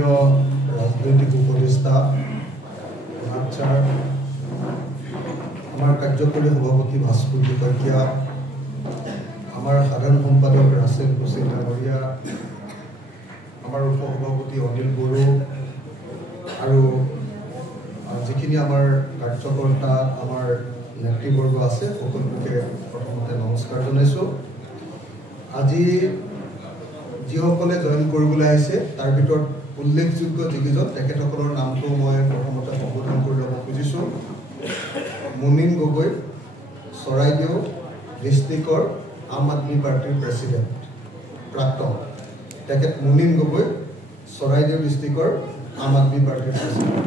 राजनैतिक उपदेष्टा कार्यकारी सभापति भास्कर शइकिया साधारण सम्पादक रासेल हुसैन डांगरिया उपसभापति अनिल बड़ो और जिखिनि कार्यकर्ता नेतृबर्ग आछे सकलोके प्रथमते नमस्कार जनाइছো। আজি যিসকলে জয়েন কৰিবলৈ আহিছে তাৰ ভিতৰত উল্লেখযোগ্য যিকেইজন তেখেতসকলৰ নামটো মই প্ৰথমতে সম্বোধন কৰি ল'ব খুজিছোঁ। মুনিন গগৈ, চৰাইদেউ ডিষ্ট্ৰিক্টৰ আম আদমি পাৰ্টিৰ প্ৰেচিডেণ্ট প্ৰাক্তন তেখেত মুনিন গগৈ, চৰাইদেউ ডিষ্ট্ৰিক্টৰ আম আদমি পাৰ্টিৰ প্ৰেচিডেণ্ট।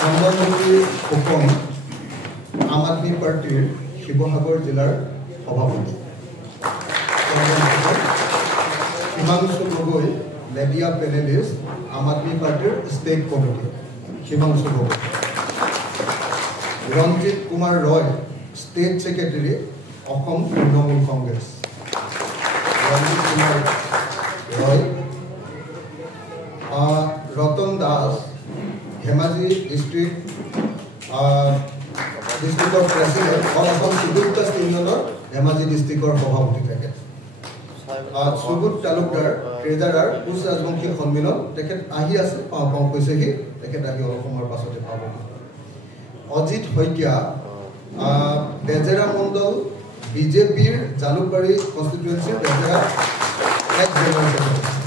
চন্দ্ৰমতী ফুকন, আম আদমি পাৰ্টিৰ শিৱসাগৰ জিলাৰ সভাপতি। হিমাংশু গগৈ, মেডিয়া পেনেলিষ্ট, আম আদমি পাৰ্টিৰ ষ্টেট কমিটি। হিমাংশু গগৈ। ৰঞ্জিত কুমাৰ ৰয়, ষ্টেট ছেক্ৰেটাৰী, অসম তৃণমূল কংগ্ৰেছ। ৰঞ্জিত কুমাৰ ৰয়। ৰতন দাস, ধেমাজি ডিষ্ট্ৰিক্টৰ প্ৰেচিডেণ্ট অসম শিডিউল কাষ্ট ইউনিয়নৰ ধেমাজি ডিষ্ট্ৰিক্টৰ সভাপতি থাকে। সুবোধ তালুকদাৰ, ট্ৰেজাৰাৰ, কোচ ৰাজবংশী সন্মিলন তেখেত আহি আছে, পাওঁ কৈছেহি, তেখেত আহি অলপ সময়ৰ পাছতে পাব। অজিত শইকীয়া, বেজেৰা মণ্ডল বিজেপিৰ জালুকবাৰী কনষ্টিটুৱেঞ্চিৰ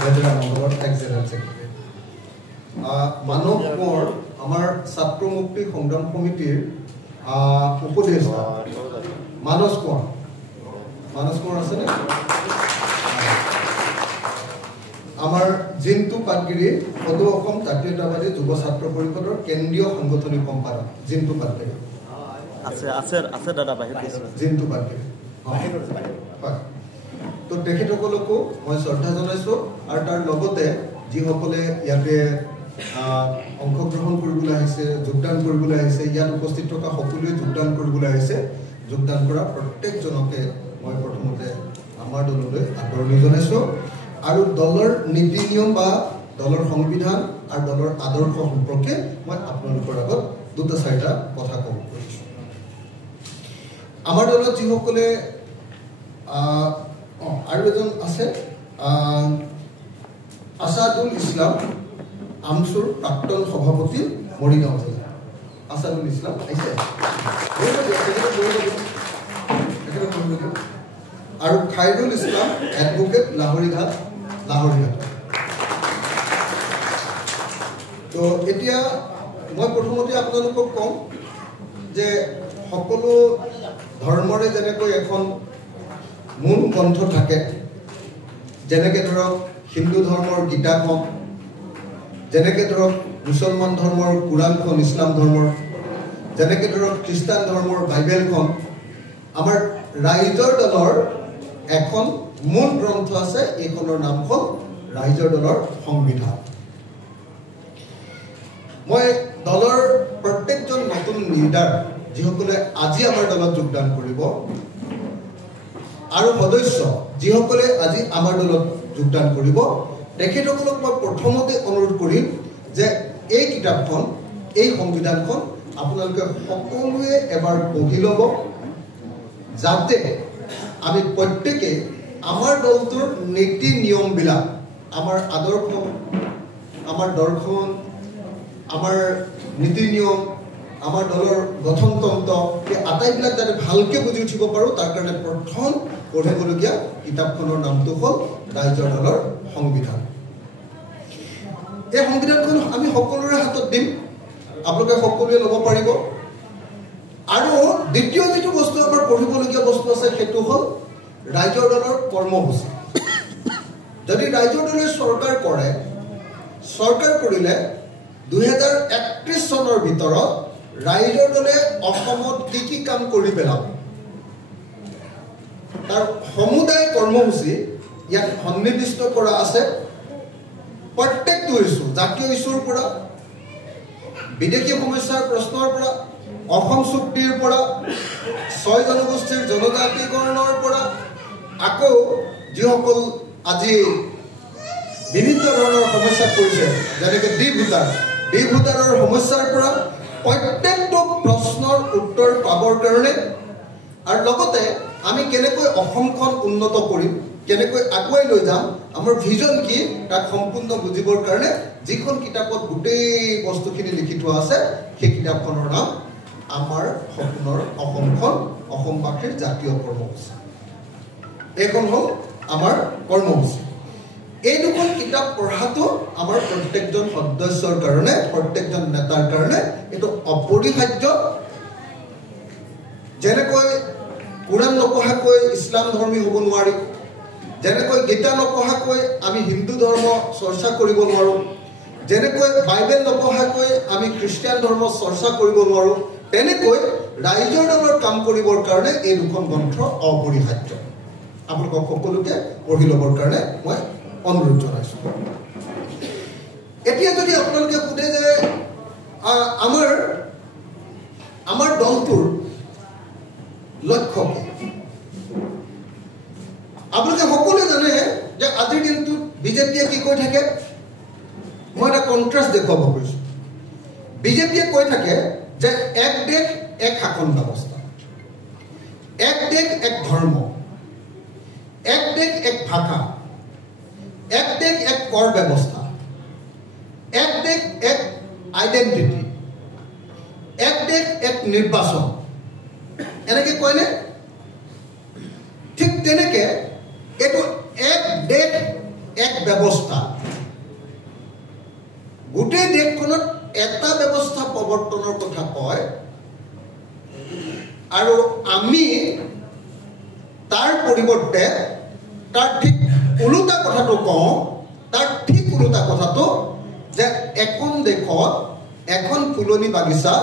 বেজেৰা মণ্ডলৰ এক্স জেনেৰেল ছেক্ৰেটাৰী। মানৱ কোঁৱৰ, আমাৰ ছাত্ৰ মুক্তি সংগ্ৰাম সমিতিৰ উপদেষ্টা। মানস কোঁৱৰ আছেনে? আমাৰ জিন্তু পাটগিৰি, সদৌ অসম জাতীয়তাবাদী যুৱ ছাত্ৰ পৰিষদৰ কেন্দ্ৰীয় সাংগঠনিক সম্পাদক জিন্তু পাটগিৰি জিন্তু পাটগিৰি। হয়, তো তেখেতসকলকো মই শ্ৰদ্ধা জনাইছোঁ। আৰু তাৰ লগতে যিসকলে ইয়াতে অংশগ্ৰহণ কৰিবলৈ আহিছে, যোগদান কৰিবলৈ আহিছে, ইয়াত উপস্থিত থকা সকলোৱে যোগদান কৰিবলৈ আহিছে, যোগদান কৰা প্ৰত্যেকজনকে মই প্ৰথমতে আমাৰ দললৈ আদৰণি জনাইছোঁ। আৰু দলৰ নীতি নিয়ম বা দলৰ সংবিধান আৰু দলৰ আদৰ্শ সম্পৰ্কে মই আপোনালোকৰ আগত দুটা চাৰিটা কথা ক'ব খুজিছোঁ। আমাৰ দলত যিসকলে আৰু এজন আছে, আছাদুল ইছলাম, আমচুৰ প্ৰাক্তন সভাপতি, মৰিগাঁও জিলা। আছাদুল ইছলাম আহিছে। আৰু খাইৰুল ইছলাম, এডভোকেট, লাহৰীঘাট। তো এতিয়া মই প্ৰথমতে আপোনালোকক কম যে সকলো ধৰ্মৰে যেনেকৈ এখন মূল গ্ৰন্থ থাকে, যেনেকৈ ধৰক হিন্দু ধৰ্মৰ গীতাখন, যেনেকৈ ধৰক মুছলমান ধৰ্মৰ কোৰাণখন, ইছলাম ধৰ্মৰ, যেনেকৈ ধৰক খ্ৰীষ্টান ধৰ্মৰ বাইবেলখন, আমাৰ ৰাইজৰ দলৰ এখন মূল গ্ৰন্থ আছে, এইখনৰ নাম হ'ল ৰাইজৰ দলৰ সংবিধান। মই দলৰ প্ৰত্যেকজন নতুন লিডাৰ যিসকলে আজি আমাৰ দলত যোগদান কৰিব আৰু সদস্য যিসকলে আজি আমাৰ দলত যোগদান কৰিব, তেখেতসকলক মই প্ৰথমতে অনুৰোধ কৰিম যে এই কিতাপখন, এই সংবিধানখন আপোনালোকে সকলোৱে এবাৰ পঢ়ি ল'ব, যাতে আমি প্ৰত্যেকে আমাৰ দলটোৰ নীতি নিয়মবিলাক, আমাৰ আদৰ্শ, আমাৰ দৰ্শন, আমাৰ নীতি নিয়ম, আমাৰ দলৰ গঠনতন্ত্ৰ, এই আটাইবিলাক যাতে ভালকৈ বুজি উঠিব পাৰোঁ, তাৰ কাৰণে প্ৰথম পঢ়িবলগীয়া কিতাপখনৰ নামটো হ'ল ৰাইজৰ দলৰ সংবিধান। এই সংবিধানখন আমি সকলোৰে হাতত দিম, আপোনালোকে সকলোৱে ল'ব পাৰিব। আৰু দ্বিতীয় যিটো বস্তু আমাৰ পঢ়িবলগীয়া বস্তু আছে, সেইটো হ'ল ৰাইজৰ দলৰ কৰ্মসূচী। যদি ৰাইজৰ দলে চৰকাৰ কৰিলে 2031 চনৰ ভিতৰত ৰাইজৰ দলে অসমত কি কাম কৰি পেলাব, তাৰ সমুদায় কৰ্মসূচী ইয়াত সন্নিৱিষ্ট কৰা আছে। প্ৰত্যেকটো ইছ্যু, জাতীয় ইছ্যুৰ পৰা, বিদেশী সমস্যাৰ প্ৰশ্নৰ পৰা, অসম চুক্তিৰ পৰা, 6 জনগোষ্ঠীৰ জনজাতিকৰণৰ পৰা, আকৌ যিসকল আজি বিভিন্ন ধৰণৰ সমস্যাত পৰিছে, যেনেকৈ ডি ভোটাৰৰ সমস্যাৰ পৰা প্ৰত্যেকটো প্ৰশ্নৰ উত্তৰ পাবৰ কাৰণে আৰু লগতে আমি কেনেকৈ অসমখন উন্নত কৰিম, কেনেকৈ আগুৱাই লৈ যাম, আমাৰ ভিজন কি তাক সম্পূৰ্ণ বুজিবৰ কাৰণে যিখন কিতাপত গোটেই বস্তুখিনি লিখি থোৱা আছে, সেই কিতাপখনৰ নাম আমাৰ সপোনৰ অসমখন, অসমবাসীৰ জাতীয় কৰ্মসূচী। এইখন হ'ল আমাৰ কৰ্মসূচী। এই দুখন কিতাপ পঢ়াটো আমাৰ প্ৰত্যেকজন সদস্যৰ কাৰণে, প্ৰত্যেকজন নেতাৰ কাৰণে এইটো অপৰিহাৰ্য। যেনেকৈ কোৰাণ নপঢ়াকৈ ইছলাম ধৰ্মী হ'ব নোৱাৰি, যেনেকৈ গীতা নপঢ়াকৈ আমি হিন্দু ধৰ্ম চৰ্চা কৰিব নোৱাৰোঁ, যেনেকৈ বাইবেল নপঢ়াকৈ আমি খ্ৰীষ্টিয়ান ধৰ্ম চৰ্চা কৰিব নোৱাৰোঁ, তেনেকৈ ৰাইজৰ দলৰ কাম কৰিবৰ কাৰণে এই দুখন গ্ৰন্থ অপৰিহাৰ্য। আপোনালোকক সকলোকে পঢ়ি ল'বৰ কাৰণে মই অনুৰোধ জনাইছোঁ। এতিয়া যদি আপোনালোকে সোধে যে আমাৰ দলটোৰ লক্ষ্য কি, আপোনালোকে সকলোৱে জানে যে আজিৰ দিনটোত বিজেপিয়ে কি কৈ থাকে। মই এটা কণ্ট্ৰাষ্ট দেখুৱাব খুজিছোঁ। বিজেপিয়ে কৈ থাকে যে এক দেশ এক শাসন ব্যৱস্থা, এক দেশ এক ধৰ্ম, এক দেশ এক ভাষা, এক দেশ এক কৰ ব্যৱস্থা, এক দেশ এক আইডেণ্টিটি, এক দেশ এক নিৰ্বাচন, এনেকৈ কয়নে? ঠিক তেনেকৈ এইটো এক দেশ এক ব্যৱস্থা। গোটেই দেশখনত এটা ব্যৱস্থা প্ৰৱৰ্তনৰ কথা কয় আৰু আমি তাৰ পৰিৱৰ্তে তাৰ ঠিক ওলোটা কথাটো কওঁ। তাৰ ঠিক ওলোটা কথাটো যে এখন দেশত এখন ফুলনি বাগিচা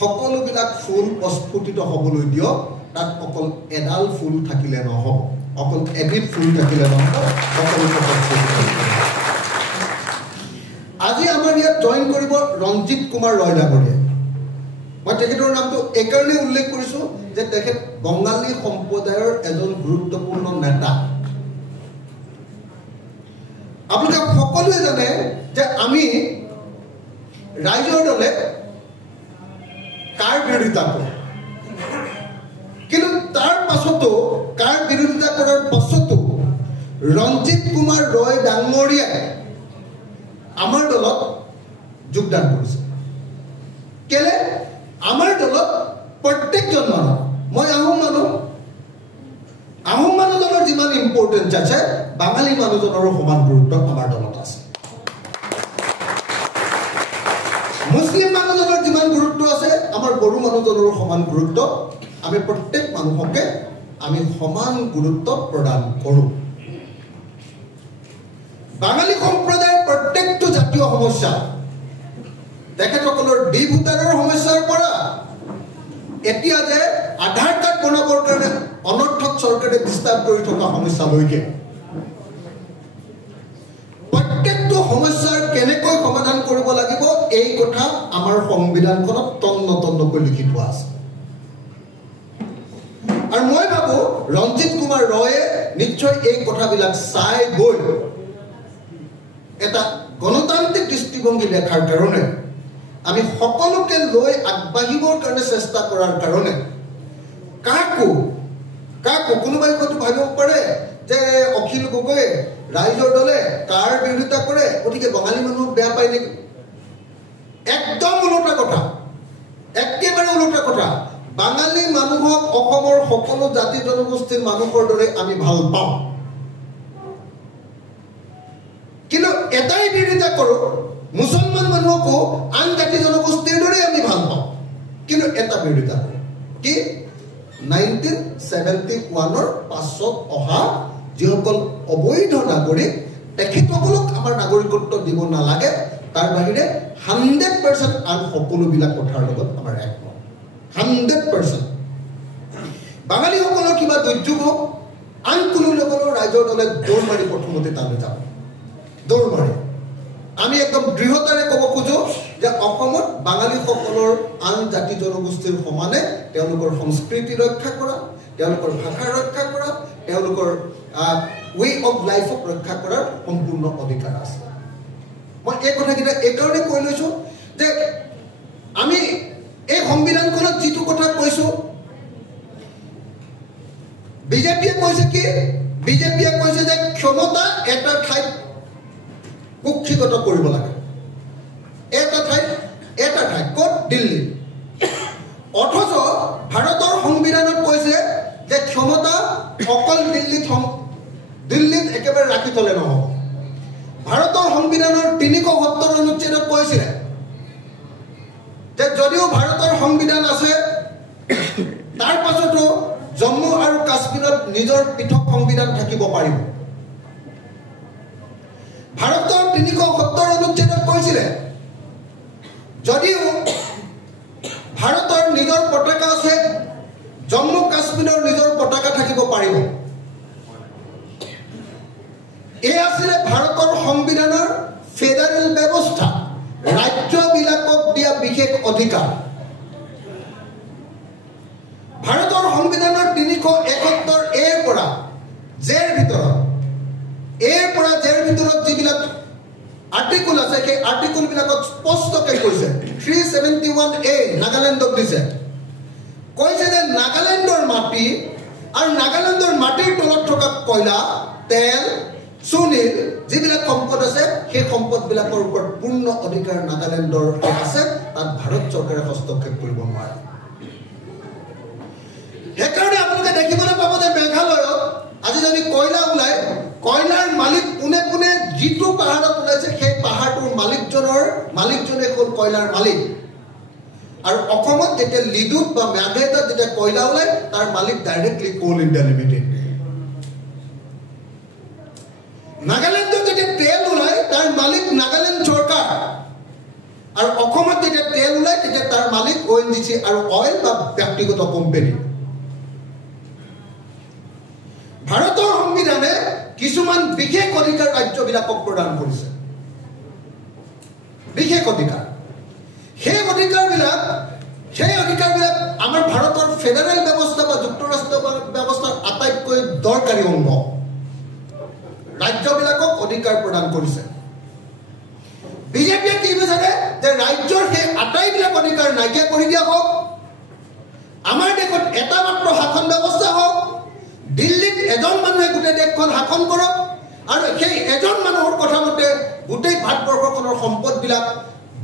সকলোবিলাক ফুল প্ৰস্ফুটিত হ'বলৈ দিয়ক, তাত অকল এডাল ফুল থাকিলে নহ'ব, অকল এবিধ ফুল থাকিলে নহ'ব, সকলোকে প্ৰস্ফুটিত। আজি আমাৰ ইয়াত জইন কৰিব ৰঞ্জিত কুমাৰ ৰয় ডাঙৰীয়া। মই তেখেতৰ নামটো এইকাৰণে উল্লেখ কৰিছোঁ যে তেখেত বঙালী সম্প্ৰদায়ৰ এজন গুৰুত্বপূৰ্ণ নেতা। আপোনালোকে সকলোৱে জানে যে আমি ৰাইজৰ দলে কাৰ বিৰোধিতা কৰোঁ, কিন্তু তাৰ পাছতো কাৰ বিৰোধিতা কৰাৰ পাছতো ৰঞ্জিত কুমাৰ ৰয় ডাঙৰীয়াই আমাৰ দলত যোগদান কৰিছে। কেলে? আমাৰ দলত প্ৰত্যেকজন মানুহ, মই আহোম মানুহ দলৰ যিমান ইম্পৰ্টেঞ্চ আছে, বাঙালী মানুহজনৰো সমান গুৰুত্ব আমাৰ দলত আছে। মুছলিম মানুহজনৰ যিমান গুৰুত্ব আছে, আমাৰ বড়ো মানুহজনৰো সমান গুৰুত্ব। আমি প্ৰত্যেক মানুহকে আমি সমান গুৰুত্ব প্ৰদান কৰোঁ। বাঙালী সম্প্ৰদায়ৰ প্ৰত্যেকটো জাতীয় সমস্যা, তেখেতসকলৰ ডি ভোটাৰৰ সমস্যাৰ পৰা এতিয়া যে আধাৰ কাৰ্ড বনাবৰ কাৰণে অনৰ্থক চৰকাৰে ডিষ্টাৰ্ব কৰি থকা সমস্যালৈকে প্ৰত্যেকটো সমস্যাৰ কেনেকৈ সমাধান কৰিব লাগিব, এই কথা আমাৰ সংবিধানখনত তন্নকৈ লিখি থোৱা আছে। আৰু মই ভাবোঁ ৰঞ্জিত কুমাৰ ৰয়ে নিশ্চয় এই কথাবিলাক চাই গৈ এটা গণতান্ত্ৰিক দৃষ্টিভংগী দেখাৰ কাৰণে, আমি সকলোকে লৈ আগবাঢ়িবৰ কাৰণে চেষ্টা কৰাৰ কাৰণে কাকো কোনোবাই হয়তো ভাবিব পাৰে যে অখিল গগৈয়ে ৰাইজৰ দলে কাৰ বিৰোধিতা কৰে, গতিকে বঙালী মানুহক বেয়া পায় নেকি? একদম ওলোটা কথা, একেবাৰে ওলোটা কথা। বাঙালী মানুহক অসমৰ সকলো জাতি জনগোষ্ঠীৰ মানুহৰ দৰে আমি ভাল পাওঁ, কিন্তু এটাই বিৰোধিতা কৰোঁ, মুছলমান মানুহকো আন জাতি জনগোষ্ঠীৰ দৰে আমি ভাল পাওঁ, কিন্তু এটা বিৰোধিতা কৰোঁ কি? 1971 পাছত অহা যিসকল অবৈধ নাগৰিক, তেখেতসকলক আমাৰ নাগৰিকত্ব দিব নালাগে, তাৰ বাহিৰে 100% আন সকলোবিলাক কথাৰ লগত আমাৰ একমত। 100% বাঙালীসকলৰ কিবা দুৰ্যোগ হওক, আন কোনো লোকৰ ৰাইজৰ দলে দৌৰ মাৰি প্ৰথমতে তালৈ যাব, দৌৰ মাৰি। আমি একদম দৃঢ়তাৰে ক'ব খোজো যে অসমত বাঙালীসকলৰ আন জাতি জনগোষ্ঠীৰ সমানে তেওঁলোকৰ সংস্কৃতি ৰক্ষা কৰা, তেওঁলোকৰ ভাষা ৰক্ষা কৰা, তেওঁলোকৰ ৱে অফ লাইফক ৰক্ষা কৰাৰ সম্পূৰ্ণ অধিকাৰ আছে। মই এই কথাকেইটা এইকাৰণে কৈ লৈছোঁ যে আমি এই সংবিধানখনত যিটো কথা কৈছোঁ, বিজেপিয়ে কৈছে কি? বিজেপিয়ে কৈছে যে ক্ষমতা এটা ঠাইত কুক্ষিগত কৰিব লাগে, এটা ঠাইত ক'ত? দিল্লী। অথচ ভাৰতৰ সংবিধানত কৈছে যে ক্ষমতা অকল দিল্লীত একেবাৰে ৰাখি থলে নহ'ব। ভাৰতৰ সংবিধানৰ 370 অনুচ্ছেদত কৈছিলে যে যদিও ভাৰতৰ সংবিধান আছে, তাৰ পাছতো জম্মু আৰু কাশ্মীৰত নিজৰ পৃথক সংবিধান থাকিব পাৰিব। ভাৰতৰ 370 অনুচ্ছেদত কৈছিলে যদিও ভাৰতৰ নিজৰ পতাকা আছে, জম্মু কাশ্মীৰৰ নিজৰ পতাকা থাকিব পাৰিব। এই আছিলে ভাৰতৰ সংবিধানৰ ফেডাৰেল ব্যৱস্থা, ৰাজ্যবিলাকক দিয়া বিশেষ অধিকাৰ। ভাৰতৰ সংবিধানৰ 371 এৰ পৰা জেৰ ভিতৰত যিবিলাক আৰ্টিকল আছে, সেই আৰ্টিকলবিলাকত স্পষ্টকৈ কৈছে, 371A নাগালেণ্ডক দিছে, কৈছে যে নাগালেণ্ডৰ মাটি আৰু নাগালেণ্ডৰ মাটিৰ তলত থকা কয়লা, তেল, চুনিল যিবিলাক সম্পদ আছে, সেই সম্পদবিলাকৰ ওপৰত পূৰ্ণ অধিকাৰ নাগালেণ্ডৰ আছে, তাত ভাৰত চৰকাৰে হস্তক্ষেপ কৰিব নোৱাৰে। সেইকাৰণে আপোনালোকে দেখিবলৈ পাব যে মেঘালয়ত আজি যদি কয়লা ওলায়, কয়লাৰ মালিক পোনে পোনে যিটো পাহাৰত ওলাইছে সেই পাহাৰটোৰ মালিকজনে হ'ল কয়লাৰ মালিক। আৰু অসমত যেতিয়া লিডুত বা মেঘালয়ত যেতিয়া কয়লা ওলায়, তাৰ মালিক ডাইৰেক্টলি কোল ইণ্ডিয়া লিমিটেড। নাগালেণ্ডত যেতিয়া তেল ওলায়, তাৰ মালিক নাগালেণ্ড চৰকাৰ। আৰু অসমত যেতিয়া তেল ওলায়, তেতিয়া তাৰ মালিক ONGC আৰু অইল বা ব্যক্তিগত কোম্পানী। ভাৰতৰ সংবিধানে কিছুমান বিশেষ অধিকাৰ ৰাজ্যবিলাকক প্ৰদান কৰিছে, বিশেষ অধিকাৰ। সেই অধিকাৰবিলাক আমাৰ ভাৰতৰ ফেডাৰেল ব্যৱস্থা বা যুক্তৰাষ্ট্ৰ ব্যৱস্থাৰ আটাইতকৈ দৰকাৰী অংগ। ৰাজ্যবিলাকক অধিকাৰ প্ৰদান কৰিছে। বিজেপিয়ে কি বিচাৰে যে ৰাজ্যৰ সেই আটাইবিলাক অধিকাৰ নাইকিয়া কৰি দিয়া হওক, আমাৰ দেশত এটা মাত্ৰ শাসন ব্যৱস্থা হওক, দিল্লীত এজন মানুহে গোটেই দেশখন শাসন কৰক, আৰু সেই এজন মানুহৰ কথা মতে গোটেই ভাৰতবৰ্ষখনৰ সম্পদবিলাক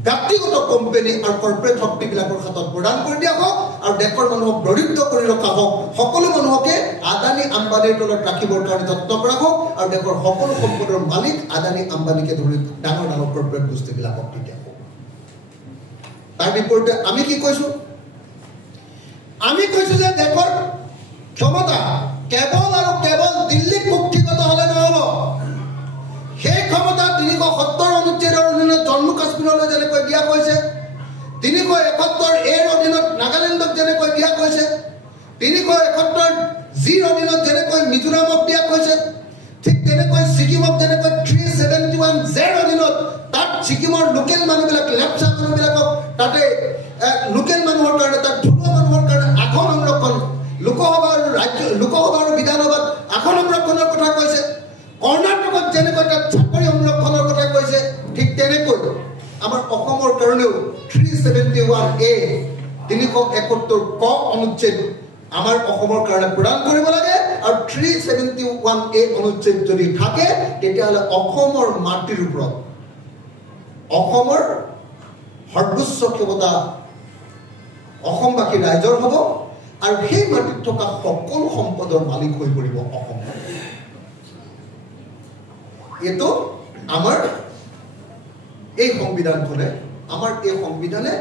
ব্যক্তিগত কোম্পানী আৰু কৰ্পৰেট শক্তিবিলাকৰ হাতত প্ৰদান কৰি দিয়া হওক, আৰু দেশৰ মানুহক দৰিদ্ৰ কৰি ৰখা হওক, সকলো মানুহকে আদানী আম্বানীৰ তলত ৰাখিবৰ কাৰণে যত্ন কৰা হওক, আৰু দেশৰ সকলো সম্পদৰ মালিক আদানী আম্বানীকে ধৰি ডাঙৰ ডাঙৰ কৰ্পৰেট গোষ্ঠীবিলাকক দি দিয়া হওক। তাৰ বিপৰীতে আমি কি কৈছো? আমি কৈছো যে দেশৰ ক্ষমতা কেৱল আৰু কেৱল দিল্লীত কুক্ষিগত হলে নহব। সেই ক্ষমতা 370 অনুচ্ছেদৰ অধীনত জম্মু কাশ্মীৰলৈ যেনেকৈ দিয়া হৈছে, 371 এৰ অধীনত নাগালেণ্ডক যেনেকৈ দিয়া হৈছে, 371 জিৰ অধীনত যেনেকৈ মিজোৰামক দিয়া হৈছে, ঠিক তেনেকৈ ছিকিমক যেনেকৈ 371 জেৰ অধীনত তাত ছিকিমৰ লোকেল মানুহবিলাক, লেপচা মানুহবিলাকক তাতে লোকেল মানুহৰ কাৰণে, তাত থলুৱা মানুহৰ কাৰণে আসন সংৰক্ষণ, লোকসভা আৰু বিধানসভাত আসন সংৰক্ষণৰ কথা কৈছে। কৰ্ণাটকত যেনেকৈ তাত চাকৰি সংৰক্ষণৰ কথা কৈছে, ঠিক তেনেকৈ আমাৰ অসমৰ কাৰণেও 371A 371 ক অনুচ্ছেদ আমাৰ অসমৰ কাৰণে প্ৰদান কৰিব লাগে। আৰু 371A অনুচ্ছেদ যদি থাকে, তেতিয়াহ'লে অসমৰ মাটিৰ ওপৰত অসমৰ সৰ্বোচ্চ ক্ষমতা অসমবাসী ৰাইজৰ হ'ব, আৰু সেই মাটিত থকা সকলো সম্পদৰ মালিক হৈ পৰিব অসম। এইটো আমাৰ এই সংবিধানে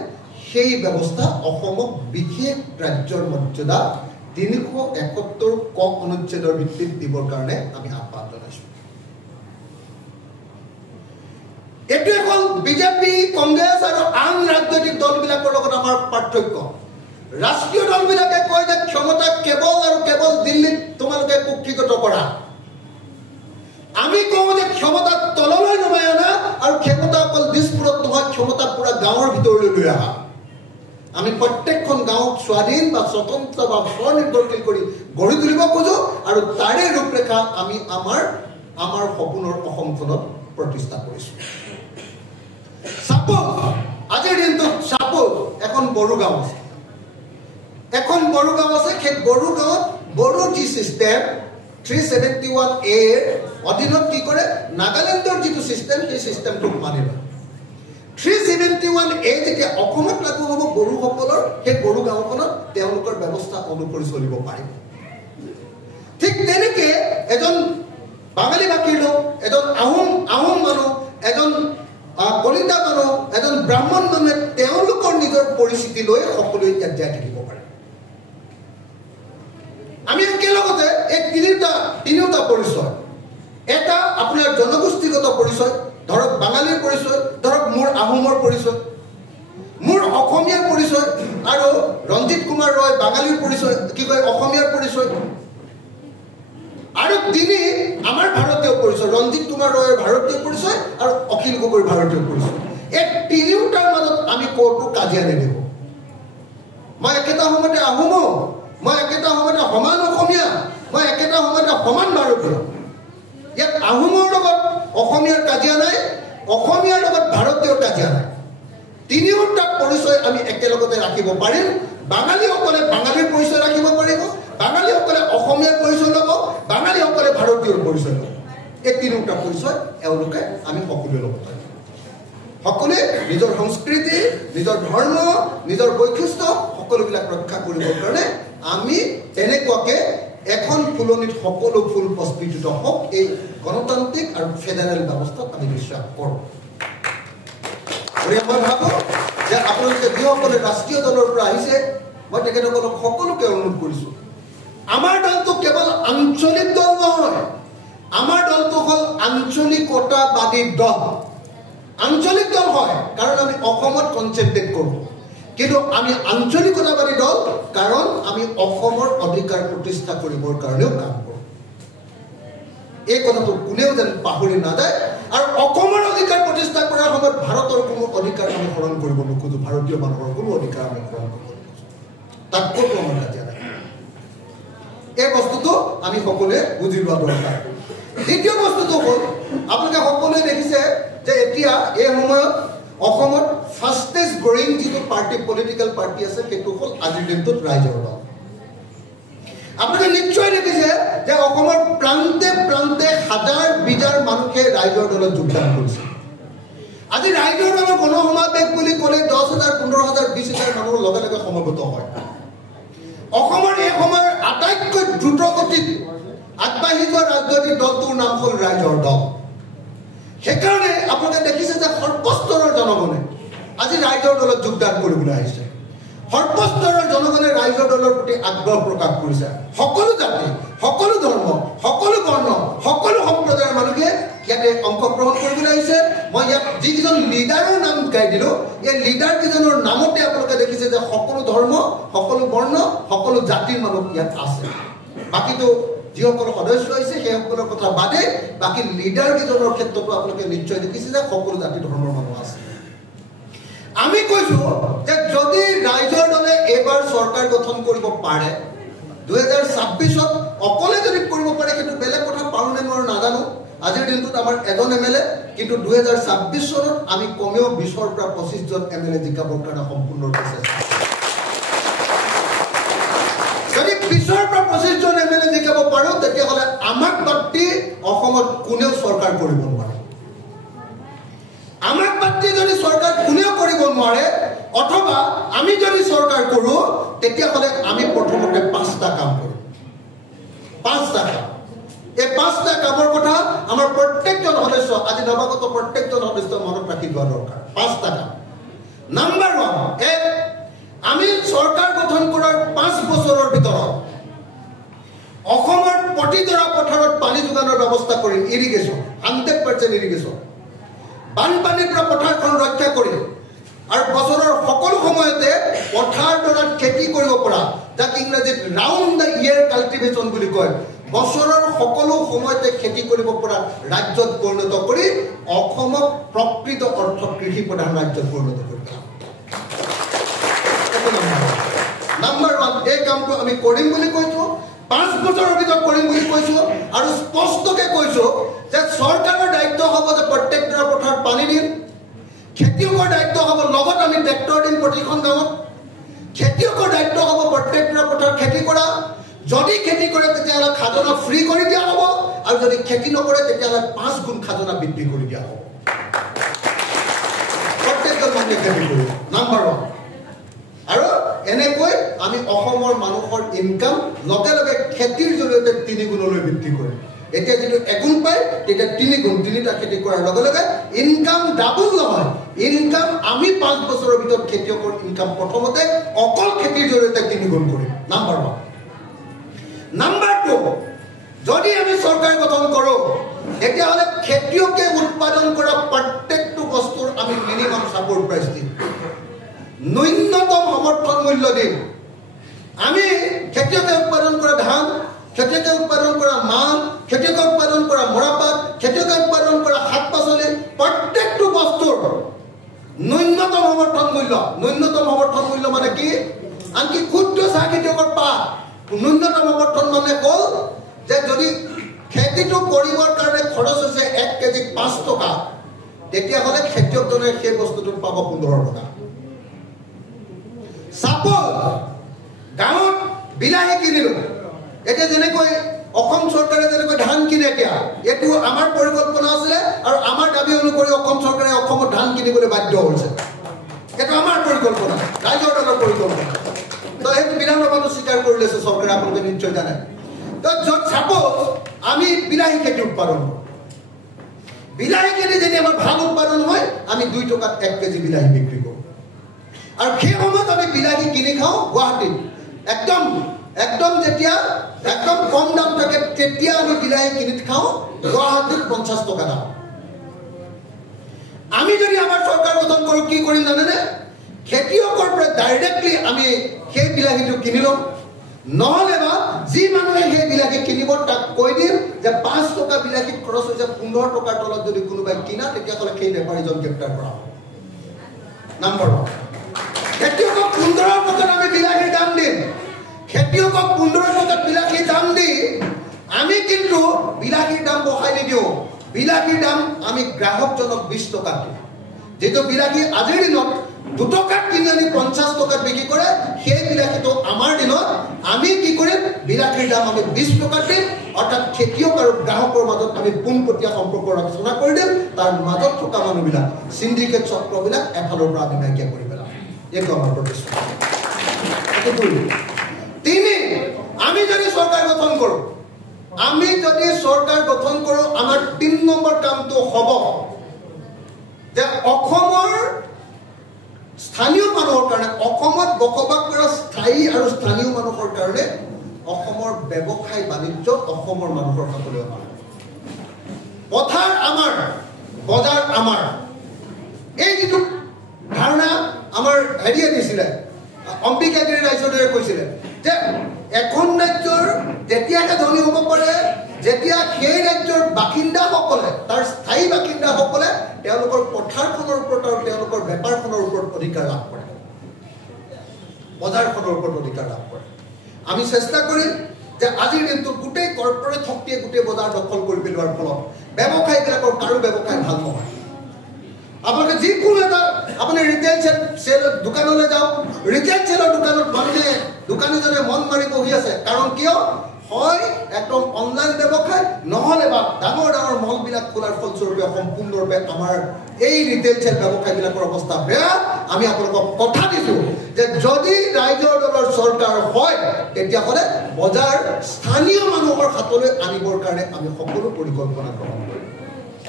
সেই ব্যৱস্থা অসমক বিশেষ ৰাজ্যৰ মৰ্যাদা 371 ক অনুচ্ছেদৰ ভিত্তিত দিবৰ কাৰণে আমি আহ্বান জনাইছো। এইটো এখন বিজেপি, কংগ্ৰেছ আৰু আন ৰাজনৈতিক দলবিলাকৰ লগত আমাৰ পাৰ্থক্য। ৰাষ্ট্ৰীয় দলবিলাকে কয় যে ক্ষমতা কেৱল আৰু কেৱল দিল্লীত তোমালোকে কুক্ষিগত কৰা। আমি কওঁ যে ক্ষমতা তললৈ নমাই অনা, আৰু ক্ষমতা অকল দিছপুৰত নহয়, ক্ষমতা পুৰা গাঁৱৰ ভিতৰলৈ লৈ অহা। আমি প্ৰত্যেকখন গাঁৱক স্বাধীন বা স্বতন্ত্ৰ বা স্বনিৰ্ভৰশীল কৰি গঢ়ি তুলিব খোজো আৰু তাৰে ৰূপৰেখা আমি আমাৰ সপোনৰ অসমখনত প্ৰতিষ্ঠা কৰিছোঁ সাপোজ আজিৰ দিনটোত সাপোজ এখন বড়ো গাঁও আছে সেই বড়ো গাঁৱত বড়ো যি চিষ্টেম 371A অধীনত কি কৰে নাগালেণ্ডৰ যিটো চিষ্টেম সেই চিষ্টেমটোক মানি লয় 371A যেতিয়া অসমত লাগু হ'ব বড়োসকলৰ সেই বড়ো গাঁওখনত তেওঁলোকৰ ব্যৱস্থা অনুসৰি চলিব পাৰিব ঠিক তেনেকে এজন বাঙালী ভাষীৰ লোক এজন আহোম মানুহ এজন কলিতা মানুহ এজন ব্ৰাহ্মণ মানুহে তেওঁলোকৰ নিজৰ পৰিস্থিতি লৈ সকলোৱে ইয়াত জীয়াই থাকিব পাৰে আমি একেলগতে এই তিনিওটা পৰিচয় এটা আপোনাৰ জনগোষ্ঠীগত পৰিচয় ধৰক বাঙালীৰ পৰিচয় ধৰক মোৰ আহোমৰ পৰিচয় মোৰ অসমীয়াৰ পৰিচয় আৰু ৰঞ্জিত কুমাৰ ৰয় বাঙালীৰ পৰিচয় কি কয় অসমীয়াৰ পৰিচয় আৰু তিনি আমাৰ ভাৰতীয় পৰিচয় ৰঞ্জিত কুমাৰ ৰয়ৰ ভাৰতীয় পৰিচয় আৰু অখিল গগৈৰ ভাৰতীয় পৰিচয় এই তিনিওটাৰ মাজত আমি ক'তো কাজিয়া নেদেখো মই একেটা সময়তে আহোম মই একেটা সময়তে সমান অসমীয়া মই একেটা সময়তে সমান ভাৰতীয় ইয়াত আহোমৰ লগত অসমীয়াৰ কাজিয়া নাই অসমীয়াৰ লগত ভাৰতীয় কাজিয়া নাই তিনিওটা পৰিচয় আমি একেলগতে ৰাখিব পাৰিম বাঙালীসকলে বাঙালীৰ পৰিচয় ৰাখিব পাৰিব বাঙালীসকলে অসমীয়াৰ পৰিচয় ল'ব বাঙালীসকলে ভাৰতীয়ৰ পৰিচয় ল'ব এই তিনিওটা পৰিচয় এওঁলোকে আমি সকলোৱে ল'ব পাৰিম সকলোৱে নিজৰ সংস্কৃতি নিজৰ ধৰ্ম নিজৰ বৈশিষ্ট্য সকলোবিলাক ৰক্ষা কৰিবৰ কাৰণে আমি তেনেকুৱাকে এখন ফুলনিত সকলো ফুল প্ৰস্ফুটিত হওক এই গণতান্ত্ৰিক আৰু ফেডাৰেল ব্যৱস্থাত আমি বিশ্বাস কৰোঁ মই ভাবোঁ যে আপোনালোকে যিসকলে ৰাষ্ট্ৰীয় দলৰ পৰা আহিছে মই তেখেতসকলক সকলোকে অনুৰোধ কৰিছোঁ আমাৰ দলটো কেৱল আঞ্চলিক দল নহয় আমাৰ দলটো হ'ল আঞ্চলিকতাবাদী দল আঞ্চলিক দল হয় কাৰণ আমি অসমত কনচেন্ট্ৰেট কৰোঁ কিন্তু আমি আঞ্চলিকতাবাদী দল কাৰণ আমি অসমৰ অধিকাৰ প্ৰতিষ্ঠা কৰিবৰ কাৰণেও কাম কৰোঁ এই কথাটো কোনেও যেন পাহৰি নাযায় আৰু অসমৰ অধিকাৰ প্ৰতিষ্ঠা কৰাৰ সময়ত ভাৰতৰ কোনো অধিকাৰ আমি হৰণ কৰিব নোখোজো ভাৰতীয় মানুহৰ কোনো অধিকাৰ আমি হৰণ কৰিব নোখোজো তাত ক'তো আমাৰ কাজিয়া নাই এই বস্তুটো আমি সকলোৱে বুজি লোৱা দৰকাৰ দ্বিতীয় বস্তুটো হ'ল আপোনালোকে সকলোৱে দেখিছে যে এতিয়া এই সময়ত অসমত ফাষ্টেষ্ট গ্ৰয়িং যিটো পাৰ্টি পলিটিকেল পাৰ্টি আছে সেইটো হ'ল আজিৰ দিনটোত ৰাইজৰ দল আপোনালোকে নিশ্চয় দেখিছে যে অসমৰ প্ৰান্তে প্ৰান্তে হাজাৰ বিজাৰ মানুহে ৰাইজৰ দলত যোগদান কৰিছে আজি ৰাইজৰ দলৰ গণসমাৱেশ বুলি ক'লে 10,000 15,000 20,000 মানুহৰ লগে লগে সমবেত হয় অসমৰ এই সময়ৰ আটাইতকৈ দ্ৰুত গতিত আগবাঢ়ি যোৱা ৰাজনৈতিক দলটোৰ নাম হ'ল ৰাইজৰ দল সেইকাৰণে আপোনালোকে দেখিছে যে সৰ্বস্তৰৰ জনগণে আজি ৰাইজৰ দলত যোগদান কৰিবলৈ আহিছে সৰ্বস্তৰৰ জনগণে ৰাইজৰ দলৰ প্ৰতি আগ্ৰহ প্ৰকাশ কৰিছে সকলো জাতি সকলো ধৰ্ম সকলো বৰ্ণ সকলো সম্প্ৰদায়ৰ মানুহে ইয়াতে অংশগ্ৰহণ কৰিবলৈ আহিছে মই ইয়াত যিকেইজন লিডাৰৰ নাম গাই দিলোঁ এই লিডাৰ কেইজনৰ নামতে আপোনালোকে দেখিছে যে সকলো ধৰ্ম সকলো বৰ্ণ সকলো জাতিৰ মানুহ ইয়াত আছে বাকীটো যিসকল সদস্য হৈছে সেইসকলৰ কথা বাদে বাকী লিডাৰ কেইজনৰ ক্ষেত্ৰতো আপোনালোকে নিশ্চয় দেখিছে যে সকলো জাতি ধৰ্মৰ মানুহ আছে আমি কৈছোঁ যে যদি ৰাইজৰ দলে এইবাৰ চৰকাৰ গঠন কৰিব পাৰে 2026ত অকলে যদি কৰিব পাৰে সেইটো বেলেগ কথা পাৰোঁ নে নোৱাৰোঁ নাজানো আজিৰ দিনটোত আমাৰ এজন MLA কিন্তু 2026 চনত আমি কমেও 20ৰ পৰা 25জন MLA জিকাবৰ কাৰণে সম্পূৰ্ণৰূপে চেষ্টা যদি 20ৰ পৰা 25জন MLA জিকাব পাৰোঁ তেতিয়াহ'লে আমাক বাদ অসমত কোনেও চৰকাৰ কৰিব নোৱাৰে আমাক বাদ যদি চৰকাৰ কোনেও কৰিব নোৱাৰে অথবা আমি যদি চৰকাৰ কৰোঁ তেতিয়াহ'লে আমি প্ৰথমতে 5টা কাম কৰিম 5টা কাম এই 5টা কামৰ কথা আমাৰ প্ৰত্যেকজন সদস্য আজি নৱাগত প্ৰত্যেকজন সদস্য মনত ৰাখি লোৱা দৰকাৰ 5টা কাম নাম্বাৰ 1 আমি চৰকাৰ গঠন কৰাৰ 5 বছৰৰ ভিতৰত অসমৰ প্ৰতিডৰা পথাৰত পানী যোগানৰ ব্যৱস্থা কৰিম ইৰিগেশ্যন 100% ইৰিগেশ্যন বানপানীৰ পৰা পথাৰখন ৰক্ষা কৰিম আৰু বছৰৰ সকলো সময়তে পথাৰডৰাত খেতি কৰিব পৰা যাক ইংৰাজীত ৰাউণ্ড দ্য ইয়েৰ কাল্টিভেশ্যন বুলি কয় বছৰৰ সকলো সময়তে খেতি কৰিব পৰা ৰাজ্যত পৰিণত কৰি অসমক প্ৰকৃত অৰ্থত কৃষি প্ৰধান ৰাজ্যত পৰিণত কৰিব নাম্বাৰ 1 এই কামটো আমি কৰিম বুলি কৈছোঁ 5 বছৰৰ ভিতৰত কৰিম বুলি কৈছো আৰু স্পষ্টকৈ কৈছো যে চৰকাৰৰ দায়িত্ব হ'ব যে প্ৰত্যেকটা পথাৰত পানী দিম খেতিয়কৰ দায়িত্ব হ'ব লগত আমি ট্ৰেক্টৰ দিম প্ৰতিখন গাঁৱত খেতিয়কৰ দায়িত্ব হ'ব প্ৰত্যেকটা পথাৰত খেতি কৰা যদি খেতি কৰে তেতিয়াহ'লে খাজনা ফ্ৰী কৰি দিয়া হ'ব আৰু যদি খেতি নকৰে তেতিয়াহ'লে 5 গুণ খাজনা বৃদ্ধি কৰি দিয়া হ'ব প্ৰত্যেকজন মানুহে খেতি কৰিব নাম্বাৰ 1 আৰু এনেকৈ আমি অসমৰ মানুহৰ ইনকাম লগে লগে খেতিৰ জৰিয়তে 3 গুণলৈ বৃদ্ধি কৰিম এতিয়া যদি 1 গুণ পায় তেতিয়া 3 গুণ 3টা খেতি কৰাৰ লগে লগে ইনকাম ডাবল নহয় ইনকাম আমি 5 বছৰৰ ভিতৰত খেতিয়কৰ ইনকাম প্ৰথমতে অকল খেতিৰ জৰিয়তে 3 গুণ কৰিম নাম্বাৰ 1 নাম্বাৰ 2 যদি আমি চৰকাৰ গঠন কৰো তেতিয়াহ'লে খেতিয়কে উৎপাদন কৰা প্ৰত্যেকটো বস্তুৰ আমি মিনিমাম সাপোৰ্ট প্ৰাইচ দিম ন্যূনতম সমৰ্থন মূল্য দিম আমি খেতিয়কে উৎপাদন কৰা ধান খেতিয়কে উৎপাদন কৰা মাহ খেতিয়কে উৎপাদন কৰা মৰাপাত খেতিয়কে উৎপাদন কৰা শাক পাচলি প্ৰত্যেকটো বস্তুৰ ন্যূনতম সমৰ্থন মূল্য মানে কি আনকি ক্ষুদ্ৰ চাহ খেতিয়কৰ পাত ন্যূনতম সমৰ্থন মানে হ'ল যে যদি খেতিটো কৰিবৰ কাৰণে খৰচ হৈছে 1 কেজি 5 টকা তেতিয়াহ'লে খেতিয়কজনে সেই বস্তুটো পাব 15 টকা সাপোজ গাঁৱত বিলাহী কিনিলো এতিয়া যেনেকৈ অসম চৰকাৰে যেনেকৈ ধান কিনে এতিয়া এইটো আমাৰ পৰিকল্পনা আছিলে আৰু আমাৰ দাবী অনুসৰি অসম চৰকাৰে অসমত ধান কিনিবলৈ বাধ্য হৈছে এইটো আমাৰ পৰিকল্পনা ৰাইজৰ দলৰ পৰিকল্পনা তো এইটো বিধানসভাতো স্বীকাৰ কৰি লৈছে চৰকাৰে আপোনালোকে নিশ্চয় জানে তো য'ত সাপোজ আমি বিলাহী খেতি উৎপাদন কৰোঁ বিলাহী খেতি যদি আমাৰ ভাল উৎপাদন হয় আমি 2 টকাত 1 কেজি বিলাহী বিক্ৰী কৰোঁ আৰু সেই সময়ত আমি বিলাহী কিনি খাওঁ গুৱাহাটীত একদম যেতিয়া একদম কম দাম থাকে তেতিয়া আমি বিলাহী কিনি খাওঁ গুৱাহাটীত 50 টকা দাম আমি যদি আমাৰ চৰকাৰ গঠন কৰোঁ কি কৰিম জানেনে খেতিয়কৰ পৰা ডাইৰেক্টলি আমি সেই বিলাহীটো কিনি লওঁ নহ'লে বা যি মানুহে সেই বিলাহী কিনিব তাক কৈ দিম যে 5 টকা বিলাহীত খৰচ হৈছে 15 টকাৰ তলত যদি কোনোবাই কিনা তেতিয়াহ'লে সেই বেপাৰীজন গ্ৰেপ্তাৰ কৰা হ'ব নাম্বাৰ 1 খেতিয়কক 15 টকাত আমি বিলাহীৰ দাম দিম খেতিয়কক 15 টকাত বিলাহীৰ দাম দি আমি কিন্তু বিলাহীৰ দাম বঢ়াই নিদিওঁ বিলাহীৰ দাম আমি গ্ৰাহকজনক 20 টকাত দিওঁ যেটো বিলাহী আজিৰ দিনত 2 টকাত কিনি আনি 50 টকাত বিক্ৰী কৰে সেই বিলাহীটো আমাৰ দিনত আমি কি কৰিম বিলাহীৰ দাম আমি 20 টকাত দিম অৰ্থাৎ খেতিয়ক আৰু গ্ৰাহকৰ মাজত আমি পোনপটীয়া সম্পৰ্ক ৰচনা কৰি দিম তাৰ মাজত থকা মানুহবিলাক সিন্ডিকেট চক্ৰবিলাক এফালৰ পৰা আমি নাইকিয়া কৰি পেলাম এইটো আমাৰ প্ৰতিশ্ৰুতি আমি যদি চৰকাৰ গঠন কৰোঁ আমাৰ 3 নম্বৰ কামটো হ'ব যে অসমৰ স্থানীয় মানুহৰ কাৰণে অসমত বসবাস কৰা স্থায়ী আৰু স্থানীয় মানুহৰ কাৰণে অসমৰ ব্যৱসায় বাণিজ্য অসমৰ মানুহৰ হাতলৈ অনা পথাৰ আমাৰ বজাৰ আমাৰ এই যিটো ধাৰণা আমাৰ হেৰিয়ে দিছিলে অম্বিকাগিৰি ৰাইজৰে কৈছিলে যে এখন ৰাজ্যৰ যেতিয়াহে ধনী হ'ব পাৰে যেতিয়া সেই ৰাজ্যৰ বাসিন্দাসকলে তাৰ স্থায়ী বাসিন্দাসকলে তেওঁলোকৰ পথাৰখনৰ ওপৰত আৰু তেওঁলোকৰ বেপাৰখনৰ ওপৰত অধিকাৰ লাভ কৰে বজাৰখনৰ ওপৰত অধিকাৰ লাভ কৰে আমি চেষ্টা কৰিম যে আজিৰ দিনটো গোটেই কৰ্পৰেট শক্তিয়ে গোটেই বজাৰ দখল কৰি পেলোৱাৰ ফলত ব্যৱসায়ীবিলাকৰ কাৰো ব্যৱসায় ভাল নহয় আপোনালোকে যিকোনো এটা আপুনি ৰিটেইল চেল দোকানলৈ যাওক ৰিটেইল চেলৰ দোকানত মানুহে দোকানীজনে মন মাৰি বহি আছে কাৰণ কিয় হয় একদম অনলাইন ব্যৱসায় নহ'লে বা ডাঙৰ মলবিলাক খোলাৰ ফলস্বৰূপে সম্পূৰ্ণৰূপে আমাৰ এই ৰিটেইল চেল ব্যৱসায়বিলাকৰ অৱস্থা বেয়া আমি আপোনালোকক কথা দিছোঁ যে যদি ৰাইজৰ দলৰ চৰকাৰ হয় তেতিয়াহ'লে বজাৰ স্থানীয় মানুহৰ হাতলৈ আনিবৰ কাৰণে আমি সকলো পৰিকল্পনা গ্ৰহণ কৰিম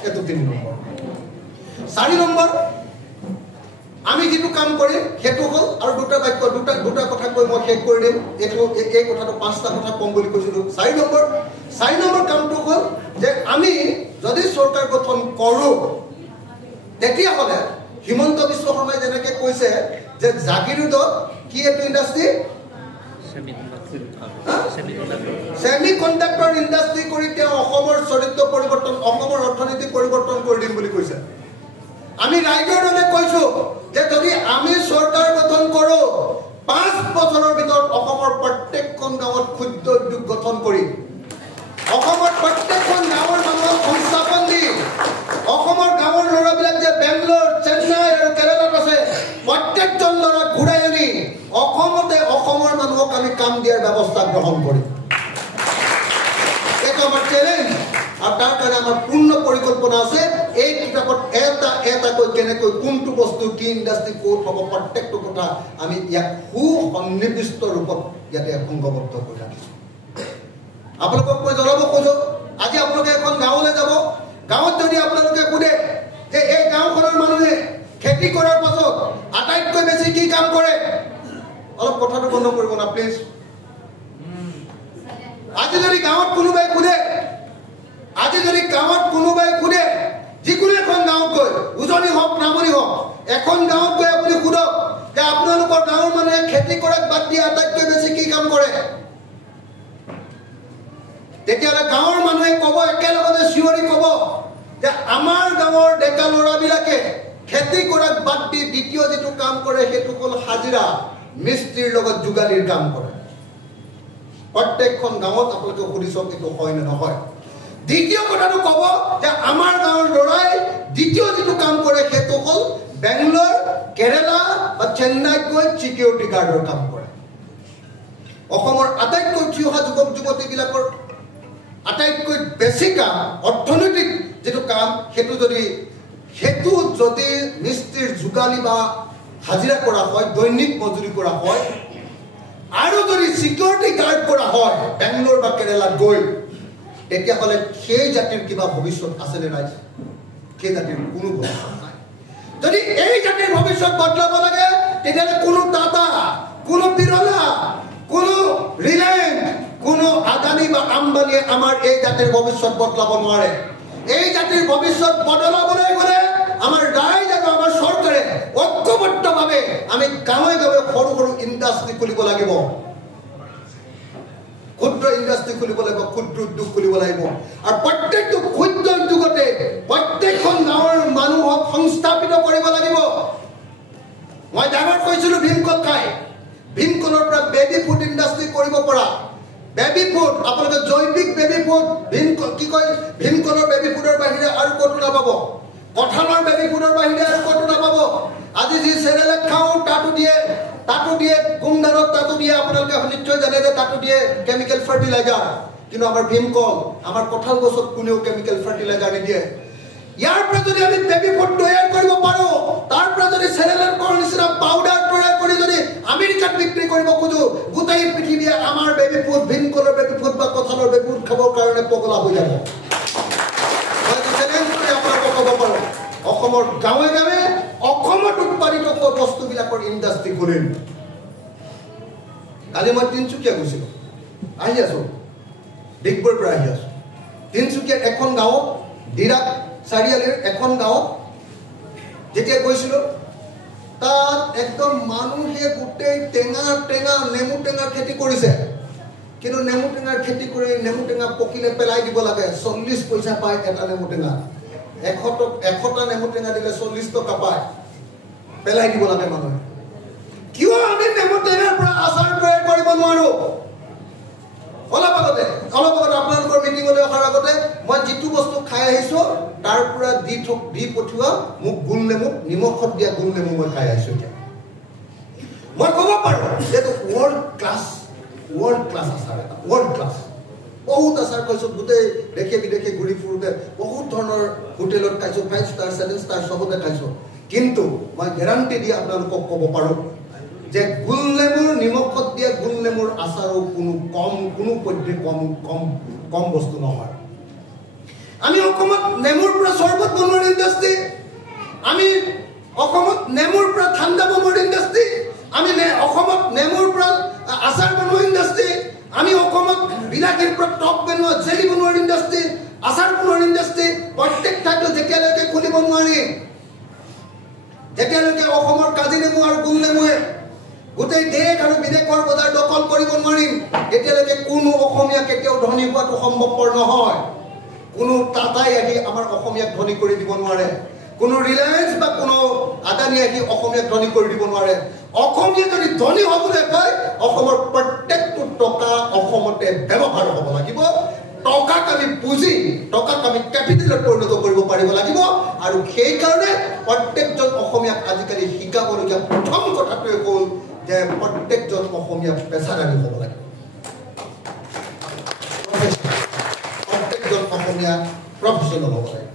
এইটো 3 নম্বৰ 4 নম্বৰ আমি যেটো কাম কৰিম হেতু হল আৰু দুটা কথা কৈ মই শেষ কৰি দিম এই কথাটো 5টা কথা কম বুলি কৈছিলো 4 নম্বৰ কামটো হল যে আমি যদি চৰকাৰ গঠন কৰো তেতিয়া হলে হিমন্ত বিশ্ব শৰ্মাই যেনেকৈ কৈছে যে জাগিৰোডত কি এটো ইন্ডাষ্ট্ৰি সেমিকন্ডাক্টৰ ইন্ডাষ্ট্ৰি কৰি তেওঁ অসমৰ চৰিত্ৰ পৰিৱৰ্তন অসমৰ অৰ্থনীতি পৰিৱৰ্তন কৰি দিম বুলি কৈছে আমি ৰাইজৰ দলে কৈছো যে যদি আমি চৰকাৰ গঠন কৰো 5 বছৰৰ ভিতৰত অসমৰ প্ৰত্যেকখন গাঁৱত ক্ষুদ্ৰ উদ্যোগ গঠন কৰি অসমৰ প্ৰত্যেকখন গাঁৱৰ মানুহক সংস্থাপন দি অসমৰ গাঁৱৰ ল'ৰাবিলাক যে বেংগলোৰ চেন্নাই আৰু কেৰালাত আছে প্ৰত্যেকজন ল'ৰা ঘূৰাই আনি অসমতে অসমৰ মানুহক আমি কাম দিয়াৰ ব্যৱস্থা গ্ৰহণ কৰিম এইটো আমাৰ চ্যালেঞ্জ আৰু তাৰ কাৰণে আমাৰ পূৰ্ণ পৰিকল্পনা আছে এই কিতাপত এটাকৈ কেনেকৈ কোনটো বস্তু কি ইণ্ডাষ্ট্ৰি ক'ত হ'ব প্ৰত্যেকটো কথা আমি ইয়াক সুসন্নিৱিষ্ট ৰূপত ইয়াতে সংঘবদ্ধ কৰি ৰাখিছোঁ আপোনালোকক মই জনাব খোজো আজি আপোনালোকে এখন গাঁৱলৈ যাব গাঁৱত যদি আপোনালোকে সোধে যে এই গাঁওখনৰ মানুহে খেতি কৰাৰ পাছত আটাইতকৈ বেছি কি কাম কৰে অলপ কথাটো বন্ধ কৰিব না প্লিজ আজি যদি গাঁৱত কোনোবাই সোধে যিকোনো এখন গাঁৱত গৈ উজনি হওক নামনি হওক এখন গাঁৱত গৈ আপুনি সোধক যে আপোনালোকৰ গাঁৱৰ মানুহে খেতি কৰাক বাদ দি আটাইতকৈ বেছি কি কাম কৰে তেতিয়াহ'লে গাঁৱৰ মানুহে ক'ব একেলগতে চিঞৰি ক'ব যে আমাৰ গাঁৱৰ ডেকা ল'ৰাবিলাকে খেতি কৰাক বাদ দি দ্বিতীয় যিটো কাম কৰে সেইটো হ'ল হাজিৰা মিস্ত্ৰীৰ লগত যোগালীৰ কাম কৰে প্ৰত্যেকখন গাঁৱত আপোনালোকে সুধি চাওক এইটো হয় নে নহয় দ্বিতীয় কথাটো ক'ব যে আমাৰ গাঁৱৰ ল'ৰাই দ্বিতীয় যিটো কাম কৰে সেইটো হ'ল বেংগলোৰ কেৰালা বা চেন্নাইত গৈ চিকিউৰিটি গাৰ্ডৰ কাম কৰে অসমৰ আটাইতকৈ উঠি অহা যুৱক যুৱতীবিলাকৰ আটাইতকৈ বেছি কাম অৰ্থনৈতিক যেটো কাম হেতু যদি মিস্ত্ৰীৰ যোগালী বা হাজিৰা কৰা হয় দৈনিক মজুৰি কৰা হয় আৰু যদি সিকিউৰিটি গাৰ্ড কৰা হয় বেংগলোৰ বা কেৰালাত গৈ তেতিয়াহ'লে সেই জাতিৰ কিবা ভৱিষ্যত আছে নে নাই সেই জাতিৰ কোনো ভৱিষ্যত নাই যদি এই জাতিৰ ভৱিষ্যত বদলাব লাগে তেতিয়াহ'লে কোনো টাটা কোনো বিৰলা কোনো ৰিলায়েন্স কোনো আদানী বা আম্বানীয়ে আমাৰ এই জাতিৰ ভৱিষ্যত বদলাব নোৱাৰে এই জাতিৰ ভৱিষ্যত বদলাবলৈ গ'লে আমাৰ ৰাইজ আৰু আমাৰ চৰকাৰে ঐক্যবদ্ধভাৱে আমি গাঁৱে গাঁৱে সৰু সৰু ইণ্ডাষ্ট্ৰি খুলিব লাগিব ক্ষুদ্ৰ ইণ্ডাষ্ট্ৰি খুলিব লাগিব ক্ষুদ্ৰ উদ্যোগ খুলিব লাগিব আৰু প্ৰত্যেকটো ক্ষুদ্ৰ উদ্যোগতে প্ৰত্যেকখন গাঁৱৰ মানুহক সংস্থাপিত কৰিব লাগিব মই ডাঙৰ কৈছিলো ভীমকল খাই ভীমকলৰ পৰা বেবী ফুড ইণ্ডাষ্ট্ৰি কৰিব পৰা বেবী ফুড আপোনালোকে জৈৱিক বেবী ফুড ভীমকলৰ বেবী ফুডৰ বাহিৰে আৰু ক'তো নাপাব কঁঠালৰ বেবী ফুডৰ বাহিৰে আৰু ক'তো নাপাব আজি যি চেৰেলেক খাওঁ তাতো দিয়ে কুমদানত তাতো দিয়ে আপোনালোকে নিশ্চয় জানে যে তাতো দিয়ে কেমিকেল ফাৰ্টিলাইজাৰ কিন্তু আমাৰ ভীমকল আমাৰ কঁঠাল গছত কোনেও কেমিকেল ফাৰ্টিলাইজাৰ নিদিয়ে ইয়াৰ পৰা যদি আমি বেবী ফুড তৈয়াৰ কৰিব পাৰো তাৰ পৰা যদি চেৰেলেকৰ নিচিনা পাউডাৰ তৈয়াৰ কৰি যদি আমেৰিকাত বিক্ৰী কৰিব খোজো গোটেই পৃথিৱীয়ে আমাৰ বেবী ফুড ভীমকলৰ বেবী ফুড বা কঁঠালৰ বেবী ফুড খাবৰ কাৰণে পগলা হৈ যাব অসমৰ গাঁৱে গাঁৱে অসমত উৎপাদিত বস্তুবিলাকৰ ইণ্ডাষ্ট্ৰি খুলিম কালি মই তিনিচুকীয়া গৈছিলো আহি আছো ডিগবৈৰ পৰা আহি আছো তিনিচুকীয়াত এখন গাঁৱত ডিৰাক চাৰিআলিৰ এখন গাঁৱত যেতিয়া গৈছিলো তাত একদম মানুহে গোটেই টেঙা নেমু টেঙাৰ খেতি কৰিছে কিন্তু নেমু টেঙাৰ খেতি কৰি নেমু টেঙা পকিলে পেলাই দিব লাগে 40 পইচা পায় এটা নেমু টেঙা 100টা নেমু টেঙা দিলে 40 টকা পায় পেলাই দিব লাগে মানুহে কিয় আমি নেমু টেঙাৰ পৰা আচাৰ তৈয়াৰ কৰিব নোৱাৰো অলপ আগতে আপোনালোকৰ মিটিঙলৈ অহাৰ আগতে মই যিটো বস্তু খাই আহিছো তাৰ পৰা দি পঠিওৱা মোক গুল নেমু নিমখত দিয়া গুল নেমু মই খাই আহিছো এতিয়া মই ক'ব পাৰো যে ৱৰ্ল্ড ক্লাছ আচাৰ এটা ৱৰ্ল্ড ক্লাছ বহুত আচাৰ খাইছো গোটেই দেশে বিদেশে ঘূৰি ফুৰোতে বহুত ধৰণৰ হোটেলত খাইছো 5 ষ্টাৰ 7 ষ্টাৰ চবতে খাইছো কিন্তু মই গেৰাণ্টি দি আপোনালোকক ক'ব পাৰো যে গুল নেমুৰ নিমখত দিয়া গুল নেমুৰ আচাৰো কোনো পদ্ধতি কম বস্তু নহয় আমি অসমত নেমুৰ পৰা চৰবত বনোৱাৰ ইণ্ডাষ্ট্ৰি আমি অসমত নেমুৰ পৰা ঠাণ্ডা বনোৱাৰ ইণ্ডাষ্ট্ৰি আমি অসমত নেমুৰ পৰা আচাৰ বনোৱাৰ ইণ্ডাষ্ট্ৰি আমি অসমত বিলাহীৰ পৰা টক বনোৱা জেলি বনোৱাৰ ইণ্ডাষ্ট্ৰি আচাৰ বনোৱাৰ ইণ্ডাষ্ট্ৰি প্ৰত্যেক ঠাইতে যেতিয়ালৈকে খুলিব নোৱাৰি যেতিয়ালৈকে অসমৰ কাজি নেমু আৰু গুল নেমুৱে গোটেই দেশ আৰু বিদেশৰ বজাৰ দখল কৰিব নোৱাৰিম তেতিয়ালৈকে কোনো অসমীয়া কেতিয়াও ধনী হোৱাটো সম্ভৱপৰ নহয় কোনো টাটাই আহি আমাৰ অসমীয়াক ধনী কৰি দিব নোৱাৰে কোনো ৰিলায়েন্স বা কোনো আদানী আহি অসমীয়াক ধনী কৰি দিব নোৱাৰে অসমীয়া যদি ধনী হ'বলৈ কয় অসমৰ প্ৰত্যেকটো টকা অসমতে ব্যৱহাৰ হ'ব লাগিব টকাক আমি পুঁজি টকাক আমি কেপিটেলত পৰিণত কৰিব পাৰিব লাগিব আৰু সেই কাৰণে প্ৰত্যেকজন অসমীয়াক আজিকালি শিকাবলগীয়া প্ৰথম কথাটোৱে হ'ল যে প্ৰত্যেকজন অসমীয়া পেছাদাৰী হ'ব লাগে প্ৰত্যেকজন অসমীয়া প্ৰফেশ্যনেল হ'ব লাগে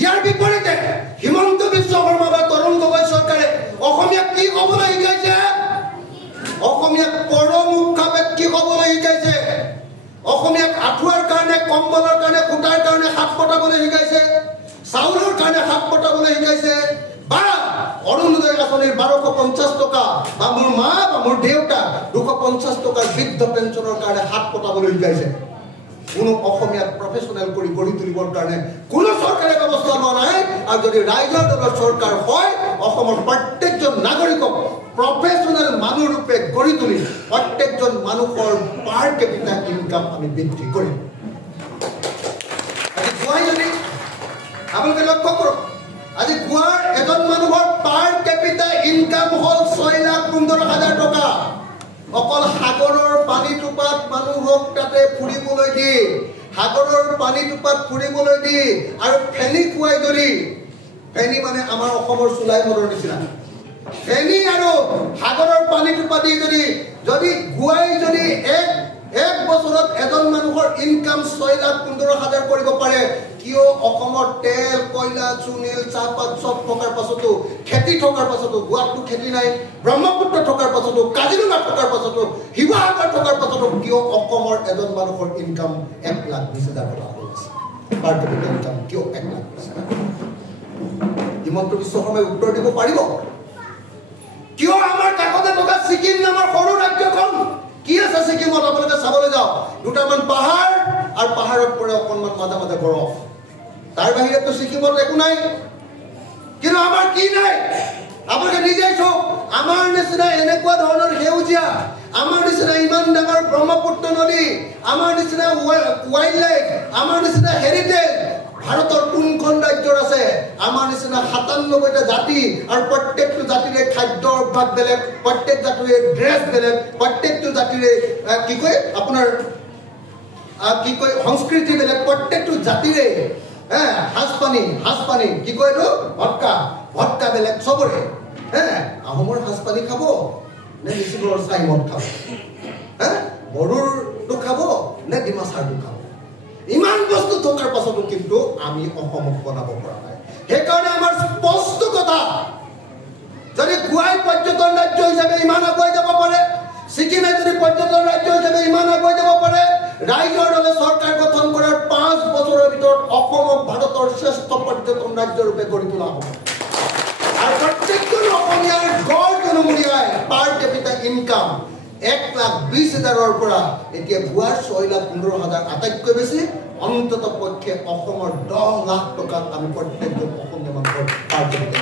ইয়াৰ বিপৰীতে হিমন্ত বিশ্ব শৰ্মা বা তৰুণ গগৈ চৰকাৰে অসমীয়াক কি হ'বলৈ শিকাইছে অসমীয়াক পৰমুখাৱে কি হ'বলৈ শিকাইছে অসমীয়াক আঁঠুৱাৰ কাৰণে কম্বলৰ কাৰণে সূতাৰ কাৰণে হাত পতাবলৈ শিকাইছে চাউলৰ কাৰণে হাত পতাবলৈ শিকাইছে বা অৰুণোদয় আঁচনিৰ 1250 টকা বা মোৰ মা বা মোৰ দেউতা 250 টকাৰ বৃদ্ধ পেঞ্চনৰ কাৰণে হাত পতাবলৈ শিকাইছে কোনো অসমীয়া প্ৰফেশ্যনেল কৰি গঢ়ি তুলিবৰ কাৰণে কোনো চৰকাৰে ব্যৱস্থা লোৱা নাই আৰু যদি ৰাইজৰ দলৰ চৰকাৰ হয় অসমৰ প্ৰত্যেকজন নাগৰিকক প্ৰফেশ্যনেল মানুহ ৰূপে গঢ়ি তুলি প্ৰত্যেকজন মানুহৰ পাৰ কেপিটা ইনকাম আমি বৃদ্ধি কৰিম আজি গোৱাই যদি আপোনালোকে লক্ষ্য কৰক আজি গোৱাৰ এজন মানুহৰ পাৰ কেপিটা ইনকাম হ'ল 6,15,000 টকা অকল সাগৰৰ পানী টোপাত মানুহক তাতে ফুৰিবলৈ দি সাগৰৰ পানী টোপাত ফুৰিবলৈ দি আৰু ফেনী খুৱাই ধৰি ফেনী মানে আমাৰ অসমৰ চুলাই মদৰ নিচিনা ফেনী আৰু সাগৰৰ পানী টোপা দি যদি গুৱাই যদি এক বছৰত এজন মানুহৰ ইনকাম 6,15,000 কৰিব পাৰে কিয় অসমৰ তেল কয়লা চুনিল চাহপাত চব থকাৰ পাছতো খেতি থকাৰ পাছতো গুৱাহাটীত খেতি নাই ব্ৰহ্মপুত্ৰ থকাৰ পাছতো কাজিৰঙা থকাৰ পাছতো শিৱসাগৰ থকাৰ পাছতো কিয় অসমৰ এজন মানুহৰ ইনকাম 1,20,000 টকা হৈছে পাৰ কেপিটা ইনকাম কিয় 1,20,000 হিমন্ত বিশ্ব শৰ্মাই উত্তৰ দিব পাৰিব কিয় আমাৰ কাষতে থকা ছিকিম নামৰ সৰু ৰাজ্যখন কি আছে ছিকিমত আপোনালোকে চাবলৈ যাওক দুটামান পাহাৰ আৰু পাহাৰত পৰে অকণমান মাজে মাজে বৰফ তাৰ বাহিৰেতো ছিকিমত একো নাই কিন্তু আমাৰ কি নাই আপোনালোকে নিজেই চাওক আমাৰ নিচিনা এনেকুৱা ধৰণৰ সেউজীয়া আমাৰ নিচিনা ইমান ডাঙৰ ব্ৰহ্মপুত্ৰ নদী আমাৰ নিচিনা ৱাইল্ড লাইফ আমাৰ নিচিনা হেৰিটেজ ভাৰতৰ কোনখন ৰাজ্যৰ আছে আমাৰ নিচিনা 97টা জাতি আৰু প্ৰত্যেকটো জাতিৰে খাদ্য অভ্যাস বেলেগ প্ৰত্যেক জাতিৰে ড্ৰেছ বেলেগ প্ৰত্যেকটো জাতিৰে কি কয় আপোনাৰ কি কয় সংস্কৃতি বেলেগ প্ৰত্যেকটো জাতিৰে হাঁচপানী কি কয় এইটো ভটকা বেলেগ চবৰে আহোমৰ হাঁচপানী খাব নে মিচিঙৰ চাইমদ খাব বড়োৰটো খাব নে ডিমাচাৰটো খাব ইমান বস্তু থকাৰ পাছতো কিন্তু আমি অসমক বনাব পৰা নাই সেইকাৰণে আমাৰ স্পষ্ট কথা যদি গুৱাই পৰ্যটন ৰাজ্য হিচাপে ইমান আগুৱাই যাব পাৰে ছিকিমে যদি পৰ্যটন ৰাজ্য হিচাপে ইমান আগুৱাই যাব পাৰে ৰাইজৰ দলে চৰকাৰ গঠন কৰাৰ 5 বছৰৰ ভিতৰত অসমক ভাৰতৰ শ্ৰেষ্ঠ পৰ্যটন ৰাজ্য ৰূপে গঢ়ি তোলা হ'ব আৰু প্ৰত্যেকজন অসমীয়াৰ গড় জনমূলীয়াই পাৰ কেপিটা ইনকাম 1,20,000 পৰা এতিয়া গুৱাৰ 6,15,000 আটাইতকৈ বেছি অন্তত পক্ষে অসমৰ 10 লাখ টকাত আমি প্ৰত্যেকজন অসমীয়া মানুহৰ পাৰ কেপিটা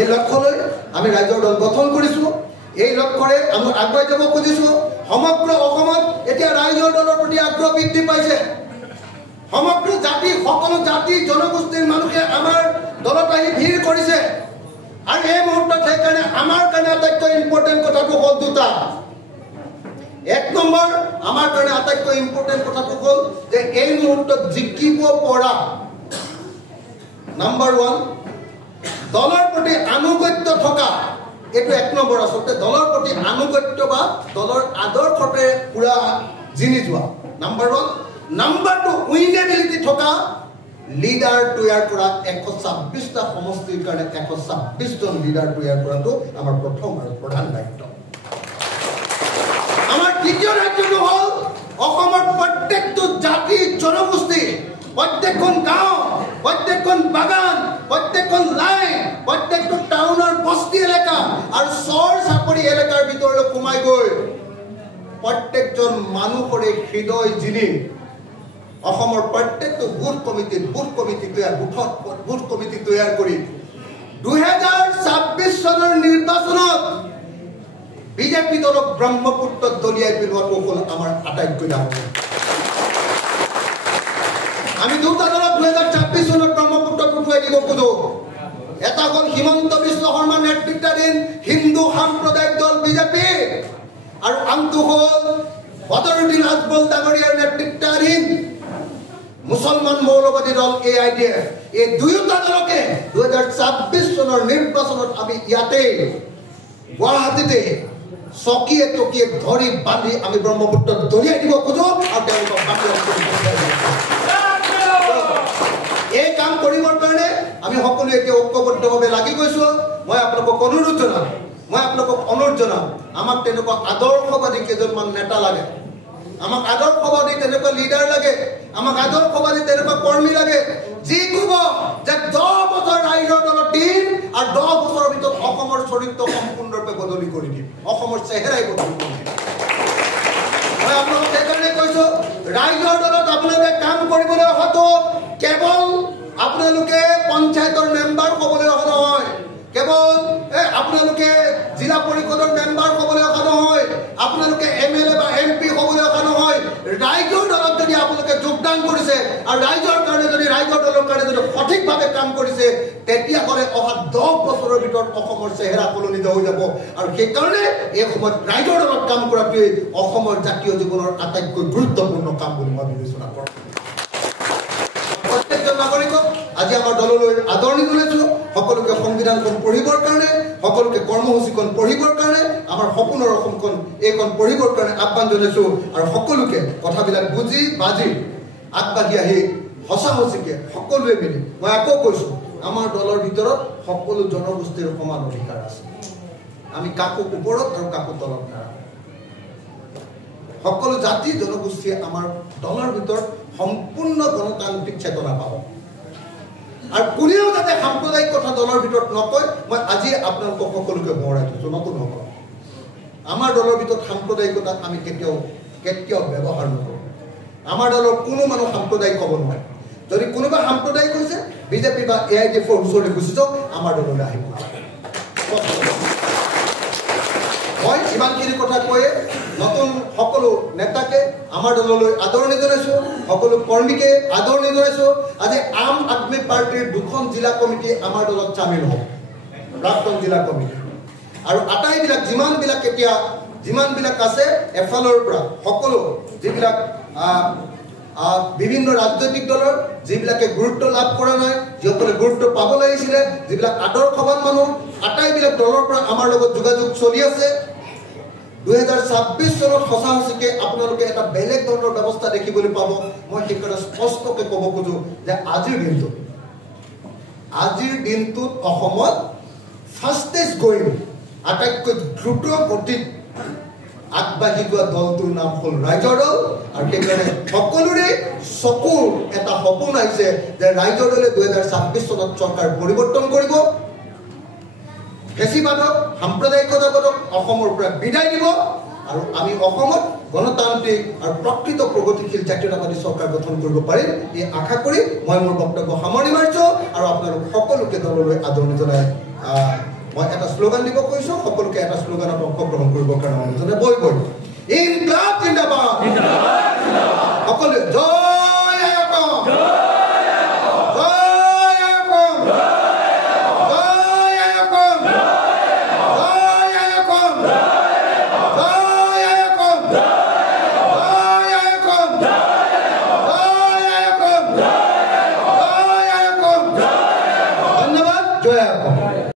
এই লক্ষ্যলৈ আমি ৰাজ্যৰ দল গঠন কৰিছোঁ এই লক্ষ্যৰে আমি আগুৱাই যাব খুজিছোঁ সমগ্ৰ অসমত এতিয়া ৰাইজৰ দলৰ প্ৰতি আগ্ৰহ বৃদ্ধি পাইছে সমগ্ৰ জাতি সকলো জাতি জনগোষ্ঠীৰ মানুহে আমাৰ দলত আহি ভিৰ কৰিছে আৰু এই মুহূৰ্তত সেইকাৰণে আমাৰ কাৰণে আটাইতকৈ ইম্পৰ্টেণ্ট কথাটো হ'ল দুটা এক নম্বৰ আমাৰ কাৰণে আটাইতকৈ ইম্পৰ্টেণ্ট কথাটো হ'ল যে এই মুহূৰ্তত জিকিব পৰা নাম্বাৰ 1 দলৰ প্ৰতি আনুগত্য থকা এইটো এক নম্বৰ আচলতে দলৰ প্ৰতি আনুগত্য বা দলৰ আদৰ্শতে পুৰা জিনি যোৱা নাম্বাৰ 1 নাম্বাৰ 2 উইনেবিলিটি থকা লিডাৰ তৈয়াৰ কৰা 126টা সমষ্টিৰ কাৰণে 126জন লিডাৰ তৈয়াৰ কৰাটো আমাৰ প্ৰথম আৰু প্ৰধান দায়িত্ব আমাৰ দ্বিতীয় দায়িত্বটো হ'ল অসমৰ প্ৰত্যেকটো জাতি জনগোষ্ঠী প্ৰত্যেকখন গাঁও প্ৰত্যেকখন বাগান প্ৰত্যেকখন লাইন প্ৰত্যেকটো টাউনৰ বস্তি এলেকা আৰু চৰ চাপৰি এলেকাৰ ভিতৰলৈ সোমাই গৈ প্ৰত্যেকজন মানুহৰে হৃদয় জিনি অসমৰ প্ৰত্যেকটো বুথ কমিটি তৈয়াৰ কৰি 2026 চনৰ নিৰ্বাচনত বিজেপি দলক ব্ৰহ্মপুত্ৰত দলিয়াই পেলোৱাটো হ'ল আমাৰ আটাইতকৈ ডাঙৰ আমি দুটা দলক 2026 চনত ব্ৰহ্মপুত্ৰত উঠুৱাই দিব খোজো এটা হ'ল হিমন্ত বিশ্ব শৰ্মা নেতৃত্বাধীন হিন্দু সাম্প্ৰদায়িক দল বিজেপি আৰু আনটো হ'ল বদৰুদ্দিন আজমল ডাঙৰীয়াৰ নেতৃত্বাধীন মুছলমান মৌলবাদী দল AIDF। এই দুয়োটা দলকে 2026 চনৰ নিৰ্বাচনত আমি ইয়াতে গুৱাহাটীতে চকীয়ে টকীয়ে ধৰি বান্ধি আমি ব্ৰহ্মপুত্ৰত দলিয়াই দিব খোজো আৰু তেওঁলোকক এই কাম কৰিবৰ কাৰণে আমি সকলোৱে এতিয়া ঐক্যবদ্ধভাৱে লাগি গৈছো। মই আপোনালোকক অনুৰোধ জনাম আমাক তেনেকুৱা আদৰ্শবাদী কেইজনমান নেতা লাগে, আমাক আদৰ্শবাদী তেনেকুৱা লিডাৰ লাগে, আমাক আদৰ্শবাদী তেনেকুৱা কৰ্মী লাগে যি ক'ব যে 10 বছৰ ৰাইজৰ দলত দিম আৰু 10 বছৰৰ ভিতৰত অসমৰ চৰিত্ৰ সম্পূৰ্ণৰূপে বদলি কৰি দিম, অসমৰ চেহেৰাই বদলি কৰি দিম। মই আপোনালোকক সেইকাৰণে কৈছো ৰাইজৰ দলত আপোনালোকে কাম কৰিবলৈ অহাটো কেৱল আপোনালোকে পঞ্চায়তৰ মেম্বাৰ হ'বলৈ অহা নহয়, কেৱল আপোনালোকে জিলা পৰিষদৰ মেম্বাৰ হ'বলৈ অহা নহয়, আপোনালোকে MLA বা MP হ'বলৈ অহা নহয়। ৰাইজৰ দলত যদি আপোনালোকে যোগদান কৰিছে আৰু ৰাইজৰ দলৰ কাৰণে যদি সঠিকভাৱে কাম কৰিছে তেতিয়াহ'লে অহা 10 বছৰৰ ভিতৰত অসমৰ চেহেৰা সলনিত হৈ যাব। আৰু সেইকাৰণে এই সময়ত ৰাইজৰ দলত কাম কৰাটোৱেই অসমৰ জাতীয় জীৱনৰ আটাইতকৈ গুৰুত্বপূৰ্ণ কাম বুলি মই বিবেচনা কৰোঁ। প্ৰত্যেকজন নাগৰিকক আজি আমাৰ দললৈ আদৰণি জনাইছো, সকলোকে সংবিধানখন পঢ়িবৰ কাৰণে, সকলোকে কৰ্মসূচীখন পঢ়িবৰ কাৰণে, আমাৰ সপোনৰ অসমখন এইখন পঢ়িবৰ কাৰণে আহ্বান জনাইছো। আৰু সকলোকে কথাবিলাক বুজি বাজি আগবাঢ়ি আহি সঁচা সঁচিকে সকলোৱে মিলি মই আকৌ কৈছো আমাৰ দলৰ ভিতৰত সকলো জনগোষ্ঠীৰ সমান অধিকাৰ আছে। আমি কাকো ওপৰত আৰু কাকো তলত নাৰাখো। সকলো জাতি জনগোষ্ঠীয়ে আমাৰ দলৰ ভিতৰত সম্পূৰ্ণ গণতান্ত্ৰিক চেতনা পাব। আৰু কোনেও যাতে সাম্প্ৰদায়িক কথা দলৰ ভিতৰত নকয় মই আজি আপোনালোকক সকলোকে সোঁৱৰাই থৈছো, নতুন নকওঁ। আমাৰ দলৰ ভিতৰত সাম্প্ৰদায়িকতাক আমি কেতিয়াও ব্যৱহাৰ নকৰোঁ। আমাৰ দলৰ কোনো মানুহ সাম্প্ৰদায়িক হ'ব নোৱাৰে। যদি কোনোবা সাম্প্ৰদায়িক হৈছে বিজেপি বা AIDFৰ ওচৰলৈ গুচি যাওক, আমাৰ দললৈ আহিব নালাগে। মই ইমানখিনি কথা কৈয়ে নতুন সকলো নেতাকে আমাৰ দললৈ আদৰণি জনাইছো, সকলো কৰ্মীকে আদৰণি জনাইছো। আজি আম আদমি পাৰ্টিৰ 2খন জিলা কমিটি আমাৰ দলত চামিল হ'ব, প্ৰাক্তন জিলা কমিটি। আৰু আটাইবিলাক যিমানবিলাক আছে এফালৰ পৰা সকলো যিবিলাক বিভিন্ন ৰাজনৈতিক দলৰ যিবিলাকে গুৰুত্ব লাভ কৰা নাই, যিসকলে গুৰুত্ব পাব লাগিছিলে, যিবিলাক আদৰ্শৱান মানুহ, আটাইবিলাক দলৰ পৰা আমাৰ লগত যোগাযোগ চলি আছে। 2026 চনত সঁচা সঁচিকে আপোনালোকে এটা বেলেগ ধৰণৰ ব্যৱস্থা দেখিবলৈ পাব। মই সেইকাৰণে স্পষ্টকৈ ক'ব খোজো যে আজিৰ দিনটোত অসমত ফাষ্টেষ্ট গ্ৰয়িং আটাইতকৈ দ্ৰুত গতিত আগবাঢ়ি যোৱা দলটোৰ নাম হ'ল ৰাইজৰ দল। আৰু সেইকাৰণে সকলোৰে চকুৰ এটা সপোন আহিছে যে ৰাইজৰ দলে 2026 চনত চৰকাৰ পৰিৱৰ্তন কৰিব, ফেচিবাদক সাম্প্ৰদায়িকতাবাদক অসমৰ পৰা বিদায় দিব আৰু আমি অসমত গণতান্ত্ৰিক আৰু প্ৰকৃত প্ৰগতিশীল জাতীয়তাবাদী চৰকাৰ গঠন কৰিব পাৰিম। এই আশা কৰি মই মোৰ বক্তব্য সামৰণি মাৰিছো আৰু আপোনালোক সকলোকে দললৈ আদৰণি জনাই মই এটা শ্লোগান দিব কৈছো। সকলোকে এটা শ্লোগানত অংশগ্ৰহণ কৰিবৰ কাৰণে অনুৰোধ জনাই বৈ ইনকলাব